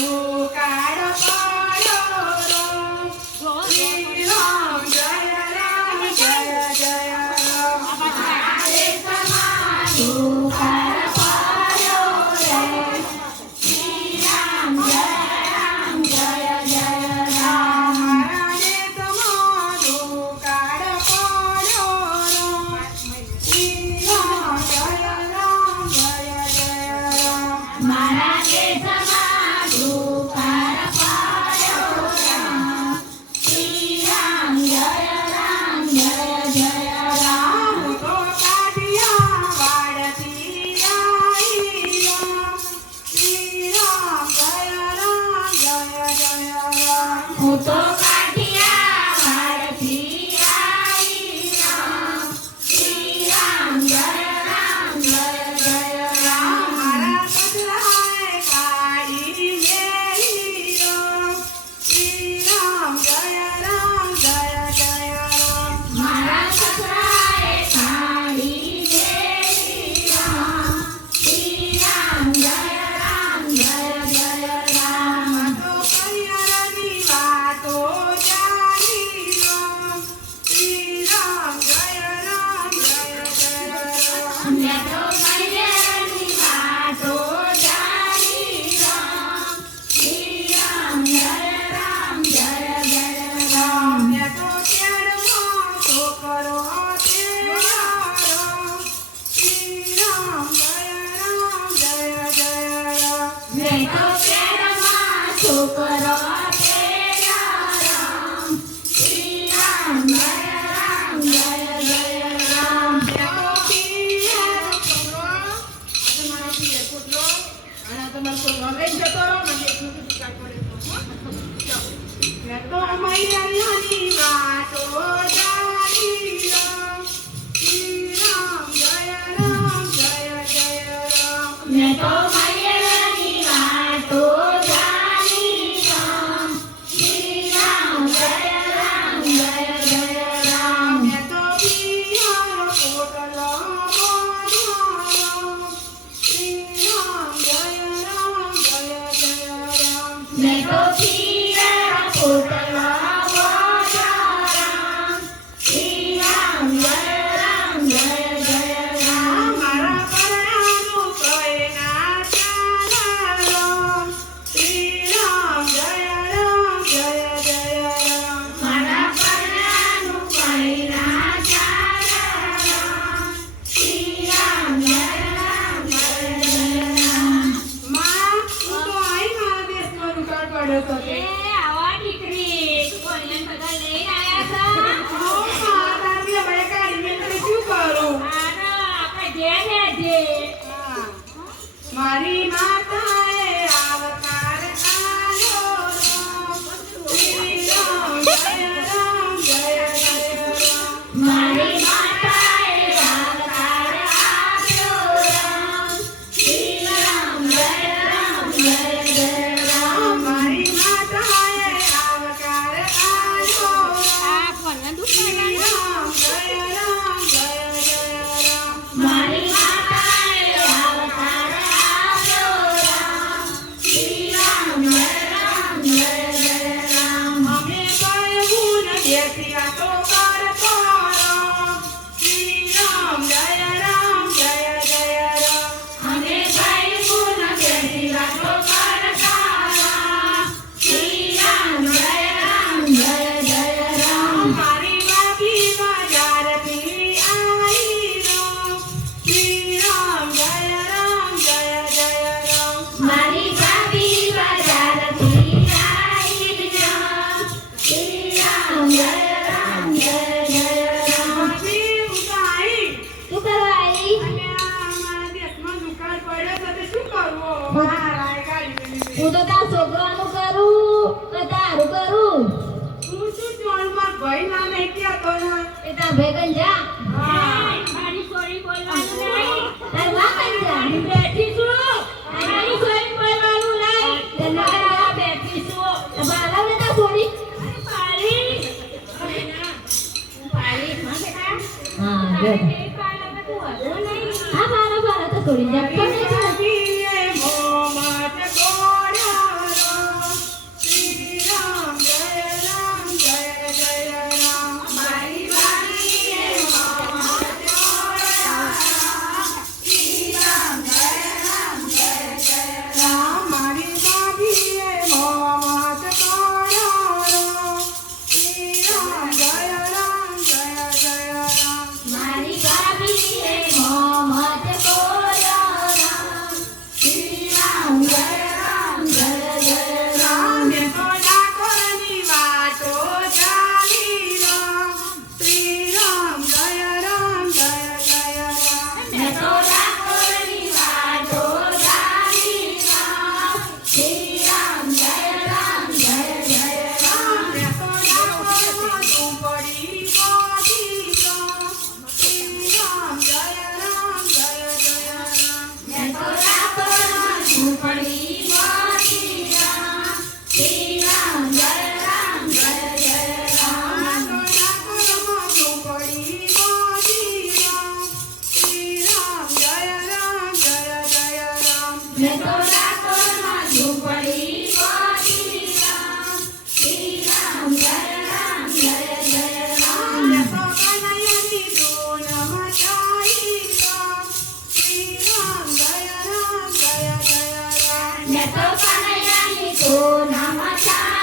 દુકાળ પડ્યો રો શ્રી રામ જય રામ જય જય રામ મારા દેશમાં દુકાળ પડ્યો રે શ્રી રામ જય રામ જય જય રામ મારા દેશમાં દુકાળ પડ્યો રો શ્રી રામ જય રામ જય જય રામ મારા દેશમાં દુકાળ પડ્યો રામ શ્રી રામ જય રામ જય જય રામ હું તો કાઠિયાવાડથી આવી રામ શ્રી રામ જય રામ જય જય રામ હું તો કાઠિયાવાડથી આવી રામ શ્રી રામ જય રામ જય જય રામ મારા સસરાએ કાઢી મેલી રામ શ્રી રામ જય રામ જય જય રામ મારા સસરાએ કાઢી મેલી રામ શ્રી રામ જય રામ જય જય રામ તો કૈયાની વાતો જાણી રામ શ્રી રામ જય રામ જય જય રામ મેં તો કૈયાની વાતો જાણી રામ શ્રી રામ જય રામ જય જય રામ મેં તો તેડવો છોકરો તેડા રામ શ્રી રામ જય રામ જય જય રામ મેં તો તેડમાં છોકરો તેડા રામ શ્રી રામ જય રામ જય જય રામ મેં તો પિયર છોકરો આજે મારો પિયર છોકરો અને તમારો છોકરો લઈ જતો રહો મને એટલું બધું કાઢ પડે તો મેં તો મૈયાની વાતો જાણી રામ શ્રી રામ જય રામ જય જય રામ મેં તો મૈયાની વાતો જાણી રામ શ્રી રામ જય રામ જય જય રામ મેં તો પિયર પોટલો બોલ્યો શ્રી રામ જય રામ જય જય રામ મેં તો પિયર પોટલો બોલ્યો રામ શ્રી રામ જય રામ જય જય રામ મારા પરણાનું કોઈ ના ચાલે રામ શ્રી રામ જય રામ જય જય રામ મારા પરણાનું કોઈ ના ચાલે રામ શ્રી રામ જય રામ જય જય રામ માં હું તો આઈ મારા દેશમાં દુકાળ પડ્યો તો તે આવા દીકરી કોઈને બધા લઈ આયા છો તાર બી હવે કાઢી મેં તને શું કરું આપણે જે છે જે મારી માતાએ આવકાર આલ્યો રામ શ્રી રામ જય રામ જય જય રામ મારી માતાએ આવકાર આપ્યો રામ શ્રી રામ જય રામ જય જય રામ મારી માતાએ આવકાર આલ્યો રામ શ્રી રામ જય રામ જય જય રામ મારી માતાએ આવકાર આપ્યો રામ શ્રી રામ જય રામ જય જય રામ અમે કહેવું ન દેતી આ તો કરતો રામ શ્રી રામ જય રામ જય જય રામ અમે ભાઈ ગુણ દેતી વાતો કરતા રામ શ્રી રામ જય રામ જય જય રામ મારી બાપી બજારથી આવી રામ શ્રી રામ જય રામ જય જય રામ મારી ભાભી બજારથી આવી રામ શ્રી રામ જય રામ જય જય રામ બાપી ઉતાઈ તું કરવાઈ અને અમારા દેશમાં દુકાળ પડ્યો તો તે શું કરવું મારા ગાડી હું તો તાર છોકરાનું કરું કે તારું કરું હું શું ચોળમાં ભાઈ ના નહીં કહેતો ને એ તાર ભેગન જા મારી સોરી બોલવાનું નહીં તાર માં કઈ જા બેઠી છું મારી સોરી બોલવાનું નહીં તને આ બેઠી છું બાલા ને તા સોરી પાલી પાલી માં બેટા હા ગુડ હા બારા બારા તો સોરી જા પણ બાપીએ મોમાં ગોળ્યા ઝૂંપડી પહોંચી રામ શ્રી રામ જય રામ ને તો કનૈયાની ધૂન મચાઈ રામ શ્રી રામ જય રામ જય જય રામ ને તો કનૈયાની ધૂન મચાઈ